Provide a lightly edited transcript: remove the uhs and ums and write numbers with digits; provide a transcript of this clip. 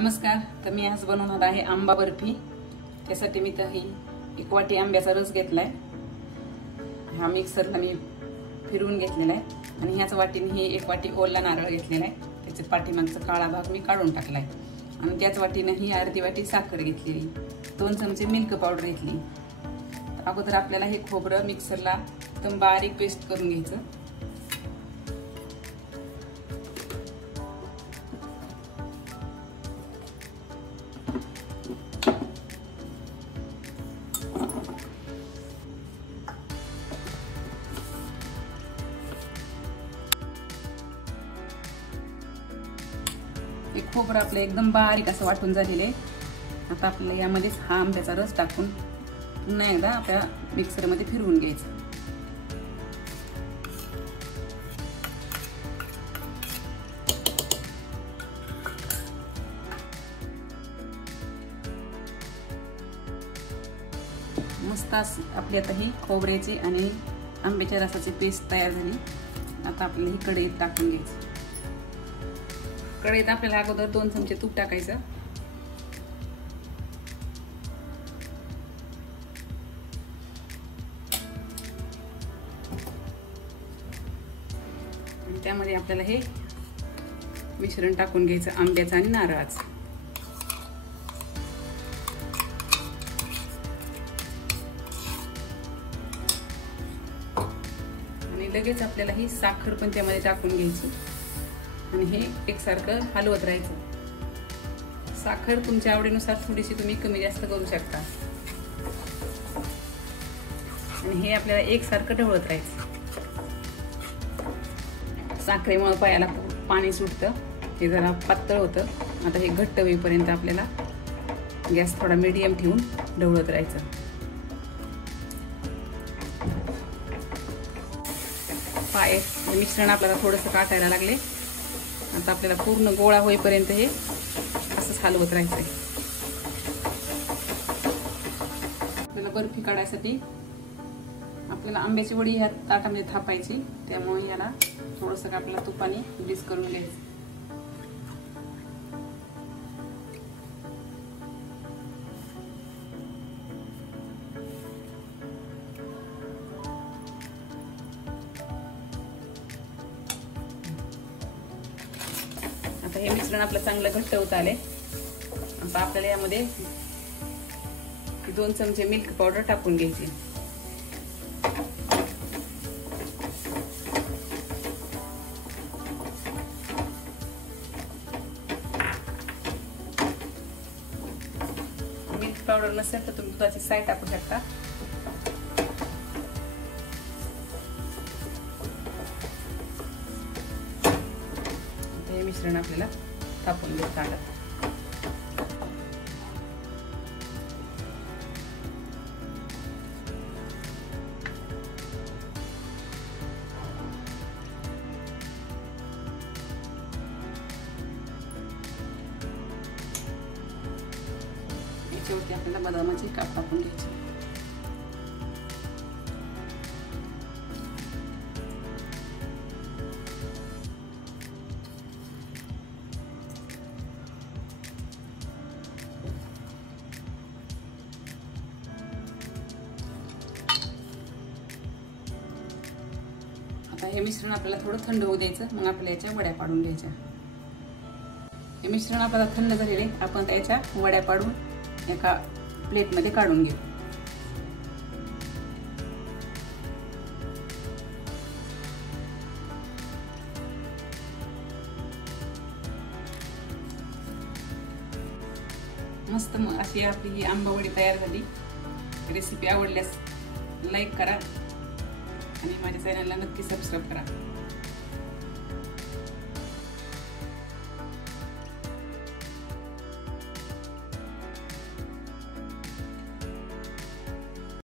नमस्कार। तर मी आज बनवणार आहे आंबा बर्फी। त्यासाठी मी ही 1 वाटी आंब्याचा रस घेतलाय। हा मिक्सरला मी फिरवून घेतलेला आहे आणि ह्याच वाटीने ही 1 वाटी ओला नारळ घेतलेला आहे। त्याच्या पाठीमागचा काळा भाग मी काढून टाकलाय आणि त्याच वाटीने ही अर्धी वाटी साखर घेतलेली, 2 चमचे मिल्क पावडर घेतली। अगोदर आपल्याला हे खोबरं मिक्सरला एकदम बारीक पेस्ट करून घ्यायचं। खोबरं आपलं एकदम बारीक असं वाटून झालेले आहे। आता आपल्याला यामध्ये हा आंब्याचा रस टाकून पुन्हा एकदा आपल्या मिक्सरमध्ये फिरवून घ्यायचं। मस्त आपली आता ही खोबऱ्याची आणि आंब्याच्या रसाची पेस्ट तयार झाली। आता आपल्याला ही कढईत टाकून घ्यायची। कढईत आपल्याला अगोदर 2 चमचे तूप टाकायचं। आणि त्यामध्ये आपल्याला हे मिश्रण टाकून घ्यायचं आंब्याचं आणि नारळाचं। आणि लगेच आपल्याला ही साखर पण त्यामध्ये टाकून घ्यायची आणि हे एकसारखं हलवत राहायचं। साखर तुमच्या आवडीनुसार थोडीशी तुम्ही कमी जास्त करू शकता आणि हे आपल्याला एकसारखं ढवळत राहायचं। साखरेमुळे पायाला पाणी सुटतं, हे जरा पातळ होतं। आता हे घट्ट होईपर्यंत आपल्याला गॅस थोडा मीडियम ठेवून ढवळत राहायचं। मिश्रण आपल्याला थोडंसं काटायला लागले। आता आपल्याला पूर्ण गोळा होईपर्यंत हे असंच हलवत राहायचंय। आपल्याला बर्फी काढायसाठी आपल्याला आंब्याची वडी ह्या ताटामध्ये थापायची, त्यामुळे याला थोडंसं आपल्याला तुपाने ग्रीस करून घ्यायचं। आता हे मिश्रण आपलं चांगलं घट्ट होत आले। आता आपल्याला यामध्ये 2 चमचे मिल्क पावडर टाकून घ्यायची। मिल्क पावडर नसेल तर तुम्ही दुधाची साय टाकू शकता। हे मिश्रण आपल्याला तापून घ्यायचं आहे। याच्यावरती आपल्याला बदामाची काप टाकून घ्यायची। हे मिश्रण आपल्याला थोडं थंड होऊ द्यायचं, मग आपल्याला याच्या वड्या पाडून घ्यायच्या। हे मिश्रण आपल्याला थंड झालेले, आपण त्याच्या वड्या पाडून एका प्लेटमध्ये काढून घेऊ। मस्त अशी आपली ही आंबा वडी तयार झाली। रेसिपी आवडल्यास लाईक करा आणि माझ्या चॅनलला नक्की सबस्क्राईब करा।